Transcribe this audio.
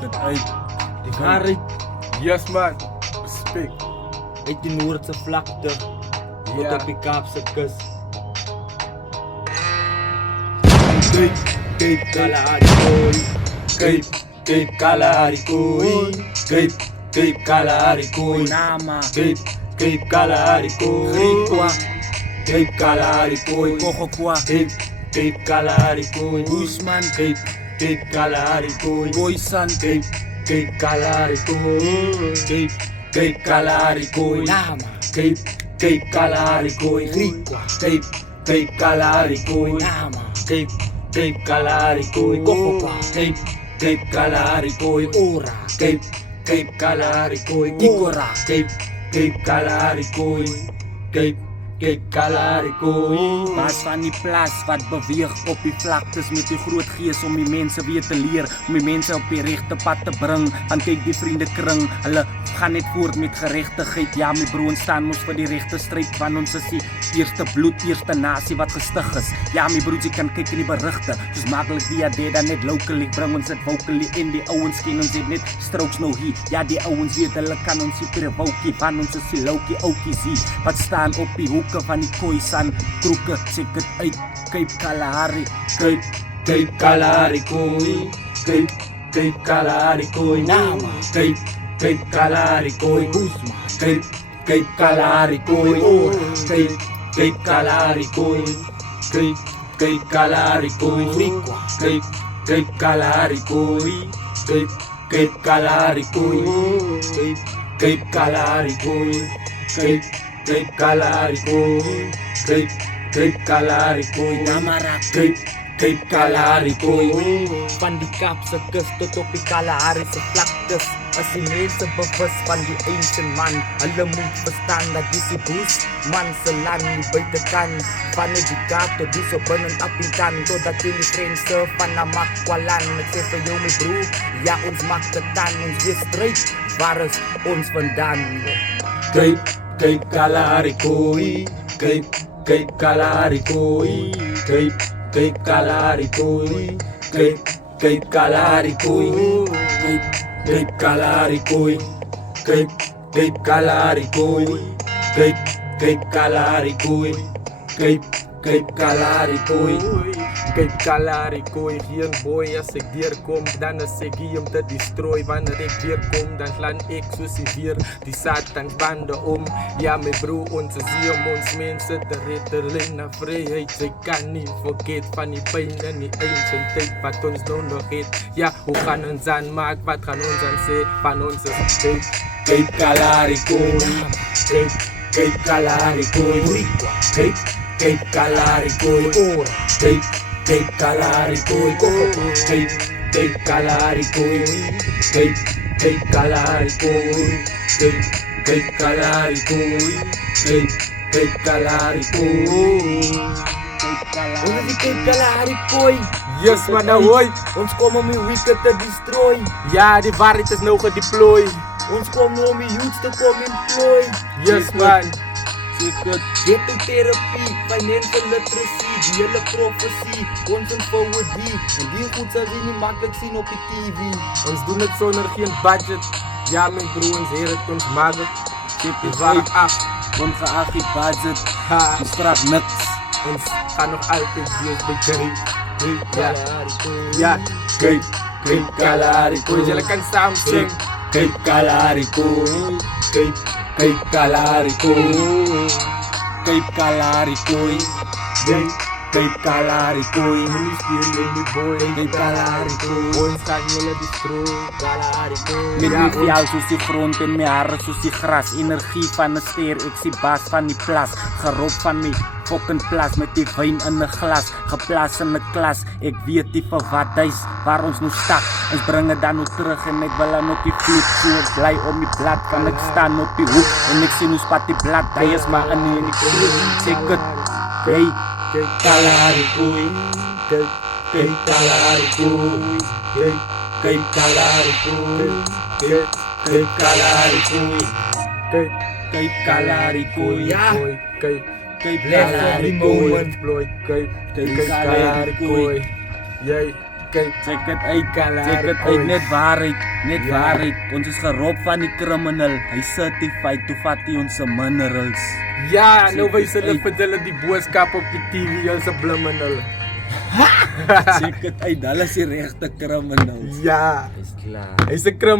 het uit. Die waarheid Yes man, respect. uit die Noordse vlakte tot Ja. op die Kaapse kus. Cape Kalahari Koi, Cape Kalahari Koi. Cape Kalahari Koi. Nama, Cape Kalahari Koi. Griekwa, Cape Kalahari Koi. Kogokwa, Cape Kalahari Koi. Bushman, Cape Kalahari Koi. Khoisan, Cape Kalahari Koi. Cape Kalahari Koi. Nama, Cape Kalahari Koi. Griekwa, Cape Kalahari Koi. Nama, Cape Kalahari Koi. Kogokwa, Cape Kalahari Koi. Ora, Cape Kalahari Koi. Ikora, Cape Kalahari Koi. Cape Kalahari Koi. Baas van die plaas wat beweeg op die vlaktes met die groot gees om die mense weer te leer, om die mense op die regte pad te bring. Want kyk die vriendekring, hulle gaan net voort met geregtigheid. Ja my broer, ons staan ons vir die regte stryd, want ons is die eerste bloed, eerste nasie wat gestig is. Ja my broer, jy kan kyk in die berigte, soos maklik die Adeda net locally, bring ons dit vocally in. Die ouens ken ons het net strokes nou hier. Ja die ouens weet hulle kan ons hier per woutjie, van ons is die loukie oukies hier, wat staan op die hoeke van die Khoisan kroeke, check dit uit. Cape Kalahari, Cape Kalahari Koi. Cape Kalahari Koi. Nama, Cape Kalahari Koi. Bushman, Cape Kalahari Koi. Cape Kalahari Koi. Cape Kalahari Koi. Griekwa, Cape Kalahari Koi. Cape Kalahari Koi. Cape Kalahari Koi. Cape Kalahari Koi. Cape Kalahari Koi. Namarak, Cape Kalahari Koi. van die Kaapse kus tot op die Kalahari se vlaktes. As die mense bewus van die ancient man, hulle moet verstaan dat dis die Bushman se land nie buitekant. Van die Kaap tot die so binne Appington, totdat in die grense van Namakwalan. Ek sê vir jou my broer, ja ons maak dit dan, ons weer stryd, waar is ons vandaan? Cape Kalahari Koi. Cape Kalahari Koi. Cape Kalahari Koi. Cape Kalahari Koi. Cape Kalahari Koi. Cape Kalahari Koi. Cape Kalahari Koi. Cape Kalahari Koi. Cape Kalahari Koi, geen boy, as ek deurkom, dan is ek hier om te destroy. Wanneer ek weerkom, dan slaan ek soos die weer die Satans bande om. Ja my broer, ons is hier om ons mense te red, hulle na vryheid. Jy kan nie vergeet van die pyn in die ancient tyd wat ons nou nog het. Ja, hoe gaan ons aanmaak, wat gaan ons aan sê, van ons is Cape Kalahari Koi. Cape Kalahari Koi. Cape Kalahari Koi. Cape Kalahari Koi. Cape Kalahari Koi. Cape Kalahari Koi. Cape Kalahari Koi. Cape Kalahari Koi. Ons is die Cape Kalahari Koi. Yes man, ahoy! Ons kom om die wicked te destroy. Ja, die waarheid is nou gedeploy. Ons kom nou om die youths te kom employ. Yes man. Ghetto therapie, financial literacy, die hele profesie, ons eenvoudig die, en die goed sal jy nie makkelijk sien op die TV. Ons doen het sonder geen budget. Ja my broer, ons heer het, ons maak het. Chip Die is waar uit, af. ongeacht die budget, Ha, ons vraag niks. ons gaan nog altijd wees by Jerry. Ja, Ja, ja. Cape Kalahari Ons Koi. julle kan saam sing. Cape Kalahari Koi. Cape Kalahari Koi. Cape Kalahari Koi. Cape Kalahari Koi. Moenie speel baby boy. Cape Kalahari Koi. Ons gaan julle destroy. Kalahari Koi. Ja, Met my jou soos die grond en my hare soos die gras. Energie van 'n ster, ek sien baas van die plas. Gerop van my fucking plas met die wyn in 'n glas. Geplas in 'n klas, ek weet nie vir wat hy's waar ons nou stak. Ons bring dit dan nou terug en ek wil aan op die vloed. So ek bly om die blad van ek staan op die hoek. En ek sien hoe spat die blad, hy is maar in die kloot. Check it, hey. Cape Kalahari Koi. Cape Kalahari Koi. Cape Kalahari Koi. Cape Kalahari Koi. Cape Kalahari Koi. Ja, Cape Cape Kalahari Koi. Floyd, Cape Kalahari Koi. Koi. Jy Kyk, Check dit uit, Kalahari check dit Kooi. uit, net Ja. waarheid. Ons is geroep van die criminal. Hy certified to vat hy ons se minerals. ja, nou Check wys dit hulle uit. vir hulle die boodskap op die TV, hulle subliminal. Check dit uit, hulle is die regte criminals. Ja, Is klaar. hy's 'n krim